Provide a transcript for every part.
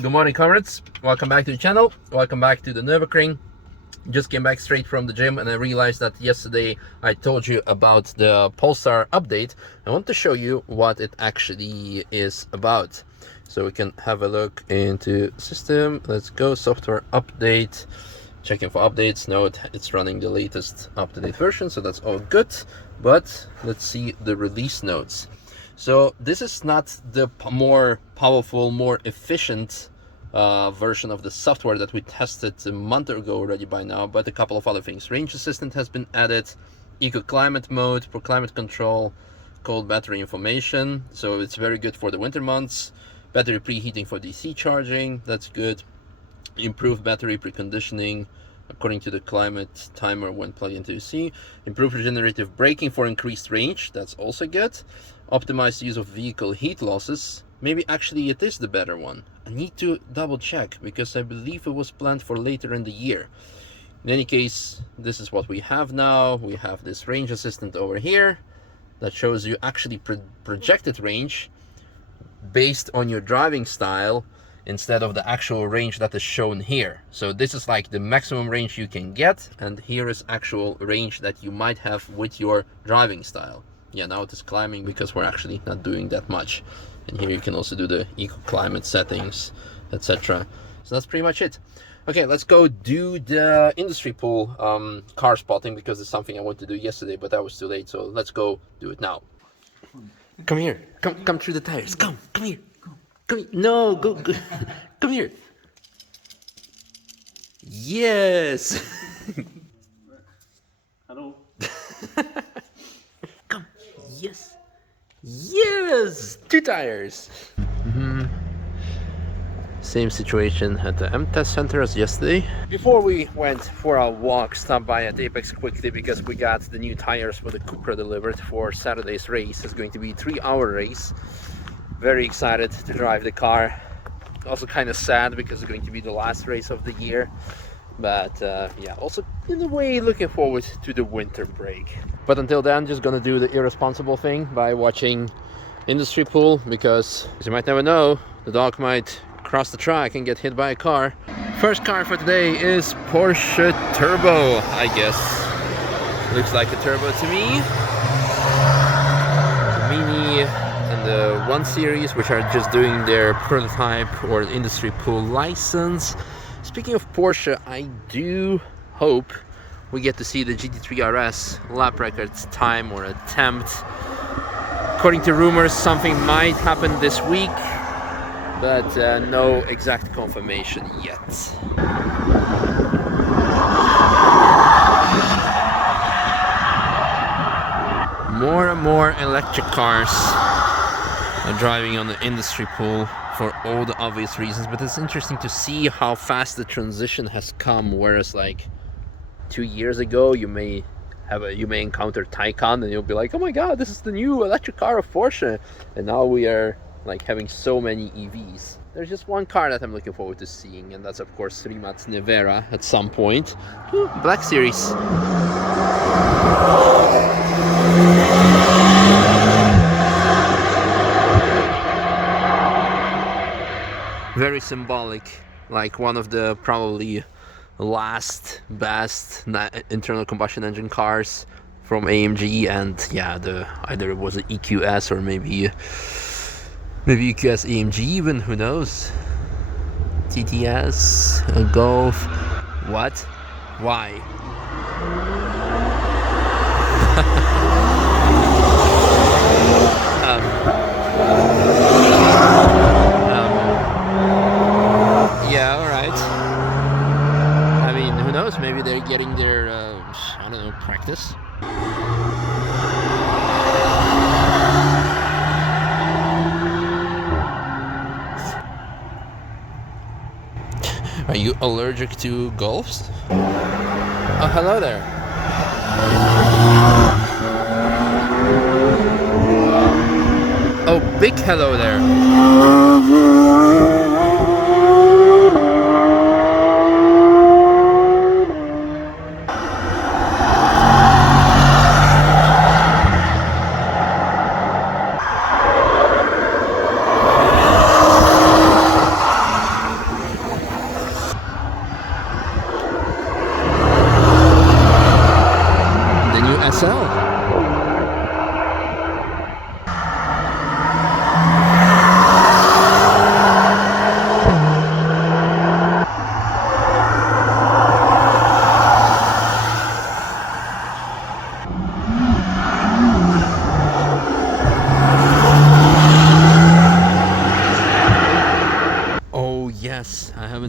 Good morning, comrades. Welcome back to the channel. Welcome back to the Nürburgring. Just came back straight from the gym and I realized that yesterday I told you about the Polestar update. I want to show you what it actually is about. So we can have a look into system. Let's go software update. Checking for updates. No, it's running the latest up-to-date version, so that's all good. But let's see the release notes. So this is not the more powerful, more efficient version of the software that we tested a month ago already by now, but a couple of other things. Range assistant has been added, eco climate mode for climate control, cold battery information, so it's very good for the winter months. Battery preheating for DC charging, that's good. Improved battery preconditioning according to the climate timer when plugged into AC. Improved regenerative braking for increased range, that's also good. Optimized use of vehicle heat losses. Maybe actually it is the better one. I need to double check because I believe it was planned for later in the year. In any case, this is what we have now. We have this range assistant over here that shows you actually projected range based on your driving style instead of the actual range that is shown here. So this is like the maximum range you can get, and here is actual range that you might have with your driving style. Yeah, now it is climbing because we're actually not doing that much. And here you can also do the eco climate settings, etc. So that's pretty much it. Okay, let's go do the industry pool car spotting, because it's something I wanted to do yesterday, but that was too late. So let's go do it now. Come here. Come through the tires. Come here. Come here. No, go. Come here. Yes. Hello. Come. Yes. Yes. 2 tires. Same situation at the M-Test Center as yesterday. Before we went for our walk, stopped by at Apex quickly because we got the new tires for the Cupra delivered for Saturday's race. It's going to be a 3-hour race. Very excited to drive the car. Also kind of sad because it's going to be the last race of the year. But yeah, also in a way looking forward to the winter break. But until then, just gonna do the irresponsible thing by watching industry pool, because as you might never know, the dog might cross the track and get hit by a car. First car for today is Porsche Turbo, I guess. Looks like a turbo to me. The Mini and the 1 Series, which are just doing their prototype or industry pool license. Speaking of Porsche, I do hope we get to see the GT3 RS lap record time or attempt. According to rumors, something might happen this week, but no exact confirmation yet. More and more electric cars are driving on the industry pool for all the obvious reasons, but it's interesting to see how fast the transition has come. Whereas like 2 years ago, you may encounter Taycan and you'll be like, oh my god, this is the new electric car of Porsche. And now we are like having so many EVs. There's just one car that I'm looking forward to seeing, and that's of course Rimac Nevera at some point. Ooh, Black Series. Very symbolic, like one of the probably last best internal combustion engine cars from AMG, and yeah, either it was an EQS or maybe EQS AMG even, who knows? TTS, a Golf, what? Why? Yeah, alright. I mean, who knows? Maybe they're getting their, I don't know, practice. Are you allergic to Golfs? Oh, hello there. Oh, big hello there.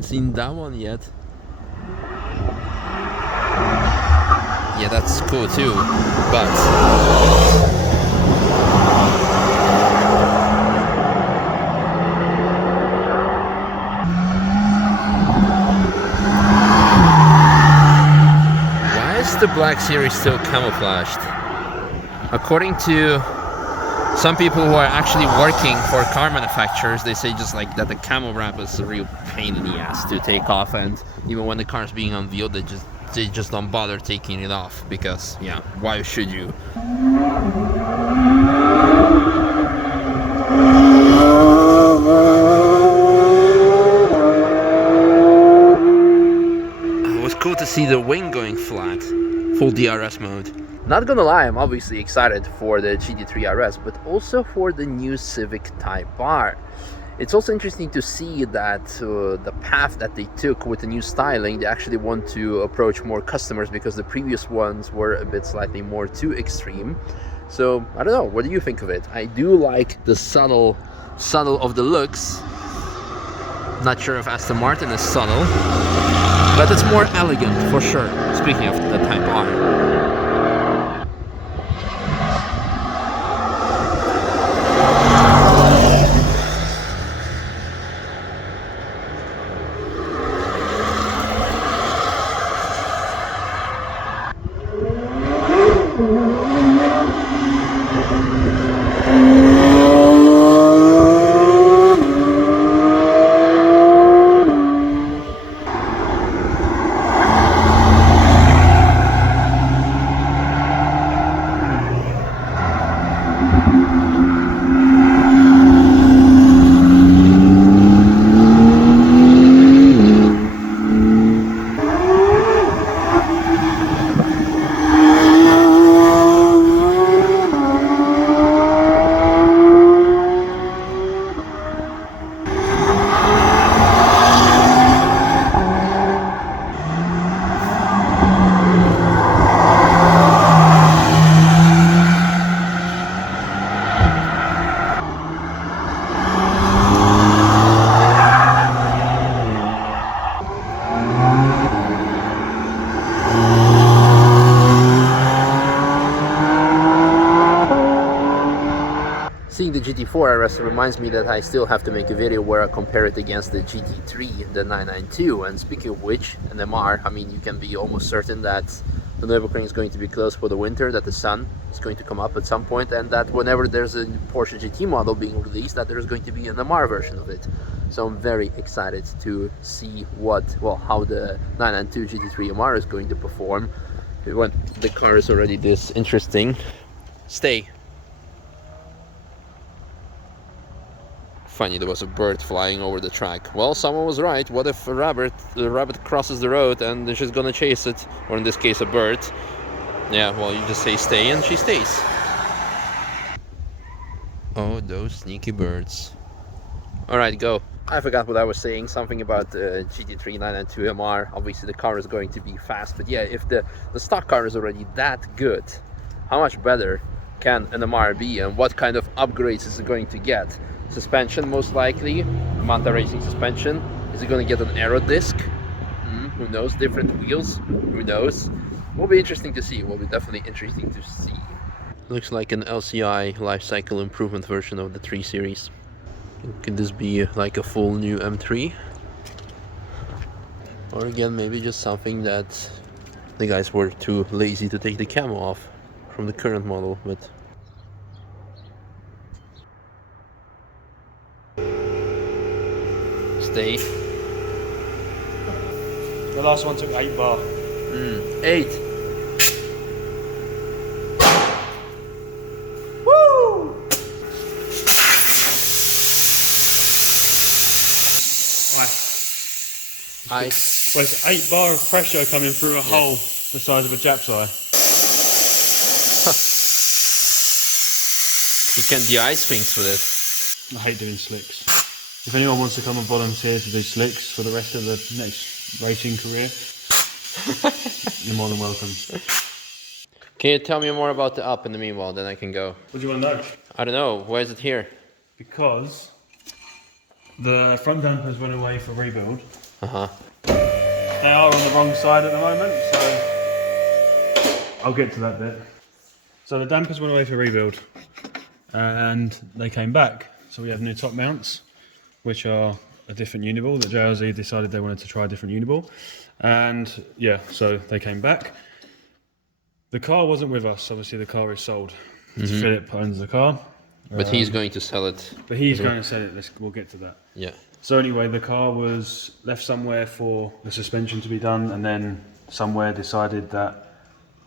haven't seen that one yet. Yeah, that's cool too, but why is the Black Series still camouflaged? According to some people who are actually working for car manufacturers, they say just like that the camo wrap is a real pain in the ass to take off, and even when the car is being unveiled, they just don't bother taking it off because, yeah, why should you? It was cool to see the wing going flat, full DRS mode. Not gonna lie, I'm obviously excited for the GT3 RS, but also for the new Civic Type R. It's also interesting to see that the path that they took with the new styling, they actually want to approach more customers because the previous ones were a bit slightly more too extreme. So, I don't know, what do you think of it? I do like the subtle of the looks. Not sure if Aston Martin is subtle, but it's more elegant for sure, speaking of the Type R. Seeing the GT4 RS reminds me that I still have to make a video where I compare it against the GT3, the 992. And speaking of which, an MR, I mean, you can be almost certain that the Nürburgring is going to be closed for the winter, that the sun is going to come up at some point, and that whenever there's a Porsche GT model being released, that there's going to be an MR version of it. So I'm very excited to see how the 992 GT3 MR is going to perform when the car is already this interesting. Stay. Funny, there was a bird flying over the track. Well, someone was right. What if a rabbit crosses the road and she's gonna chase it? Or in this case, a bird. Yeah, well, you just say stay and she stays. Oh, those sneaky birds. Alright, go. I forgot what I was saying. Something about GT3 992 MR. Obviously, the car is going to be fast. But yeah, if the stock car is already that good, how much better can an MR be? And what kind of upgrades is it going to get? Suspension, most likely. Manthey-Racing suspension. Is it going to get an aero disc? Who knows? Different wheels? Who knows? Will be interesting to see. Will be definitely interesting to see. Looks like an LCI life cycle improvement version of the 3 Series. Could this be like a full new M3? Or again, maybe just something that the guys were too lazy to take the camo off from the current model, but stay. The last one took 8 bar. 8. Woo! Ice. Well, it's 8 bar of pressure coming through a hole the size of a Jap's eye. You can de-ice things with it. I hate doing slicks. If anyone wants to come and volunteer to do slicks for the rest of the next racing career, you're more than welcome. Can you tell me more about the up in the meanwhile, then I can go? What do you want to know? I don't know. Why is it here? Because the front dampers went away for rebuild, They are on the wrong side at the moment, so I'll get to that bit. So the dampers went away for rebuild, and they came back. So we have new top mounts, which are a different uniball that JLZ decided they wanted to try a different uniball. And yeah, so they came back. The car wasn't with us, obviously the car is sold. Philip owns the car. But he's going to sell it. But he's going to sell it, we'll get to that. Yeah. So anyway, the car was left somewhere for the suspension to be done, and then somewhere decided that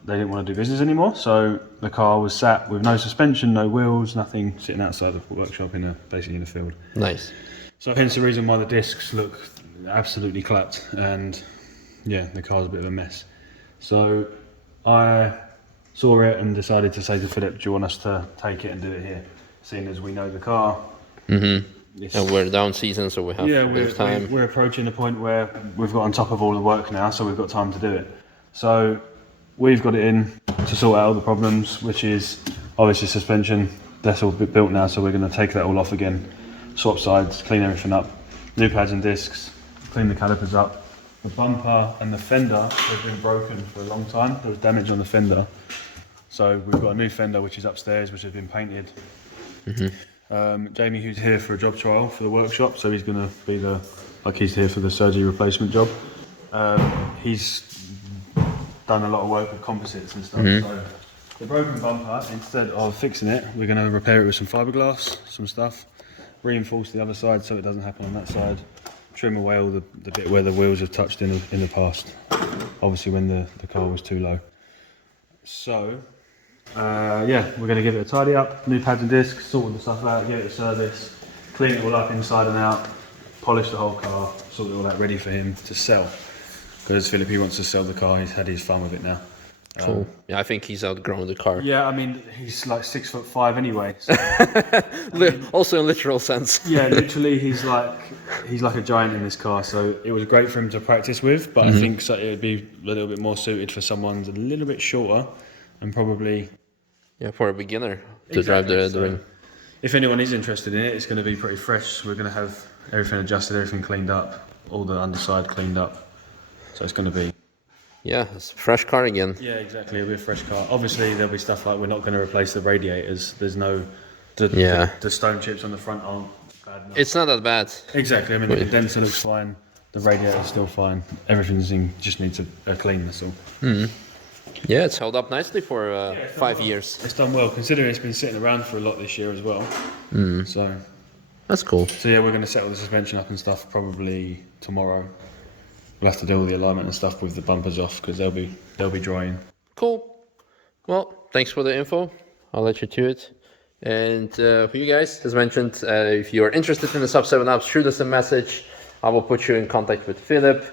they didn't want to do business anymore. So the car was sat with no suspension, no wheels, nothing, sitting outside the workshop basically in the field. Nice. So hence the reason why the discs look absolutely clapped, and yeah, the car's a bit of a mess. So I saw it and decided to say to Philip, do you want us to take it and do it here? Seeing as we know the car. And we're down season, so we have a bit of time. We're approaching the point where we've got on top of all the work now, so we've got time to do it. So we've got it in to sort out all the problems, which is obviously suspension. That's all built now, so we're going to take that all off again, swap sides, clean everything up, new pads and discs, clean the calipers up. The bumper and the fender have been broken for a long time. There was damage on the fender. So we've got a new fender which is upstairs, which has been painted. Jamie, who's here for a job trial for the workshop, so he's going to be he's here for the surgery replacement job. He's done a lot of work with composites and stuff. So the broken bumper, instead of fixing it, we're going to repair it with some fiberglass, some stuff, reinforce the other side so it doesn't happen on that side, trim away all the bit where the wheels have touched in the past, obviously when the car was too low. So yeah, we're going to give it a tidy up, new pads and discs, sort all the stuff out, give it a service, clean it all up inside and out, polish the whole car, sort it all out ready for him to sell. Because Philip, he wants to sell the car, he's had his fun with it now. Cool. Yeah, I think he's outgrown the car. Yeah, I mean, he's like 6'5" anyway. So, also in literal sense. Yeah, literally, he's like a giant in this car. So it was great for him to practice with, but I think so it would be a little bit more suited for someone a little bit shorter and probably. Yeah, for a beginner to drive the ring. If anyone is interested in it, it's going to be pretty fresh. We're going to have everything adjusted, everything cleaned up, all the underside cleaned up. So it's going to be. Yeah, it's a fresh car again. Yeah, exactly. It'll be a fresh car. Obviously, there'll be stuff like we're not going to replace the radiators. There's no. The stone chips on the front aren't bad enough. It's not that bad. Exactly. I mean, the condenser looks fine. The radiator's still fine. Everything's in. Just needs a clean. That's all. Yeah, it's held up nicely for 5 years. It's done well, considering it's been sitting around for a lot this year as well. So. That's cool. So yeah, we're going to settle the suspension up and stuff probably tomorrow. We'll have to do all the alignment and stuff with the bumpers off because they'll be drying. Cool. Well, thanks for the info. I'll let you to it. And for you guys, as mentioned, if you're interested in the Sub7Up, shoot us a message. I will put you in contact with Philip,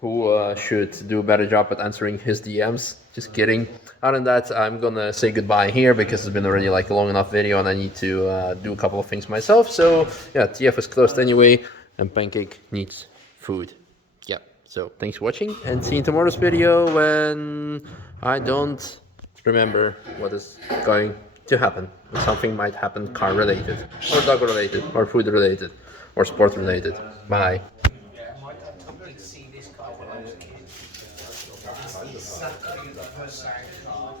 who should do a better job at answering his DMs. Just kidding. Other than that, I'm gonna say goodbye here because it's been already like a long enough video and I need to do a couple of things myself. So yeah, TF is closed anyway and Pancake needs food. Yeah, so thanks for watching and see you in tomorrow's video when I don't remember what is going to happen. Something might happen car related or dog related or food related or sport related. Bye. See this car when I was a kid. That's exactly the first car.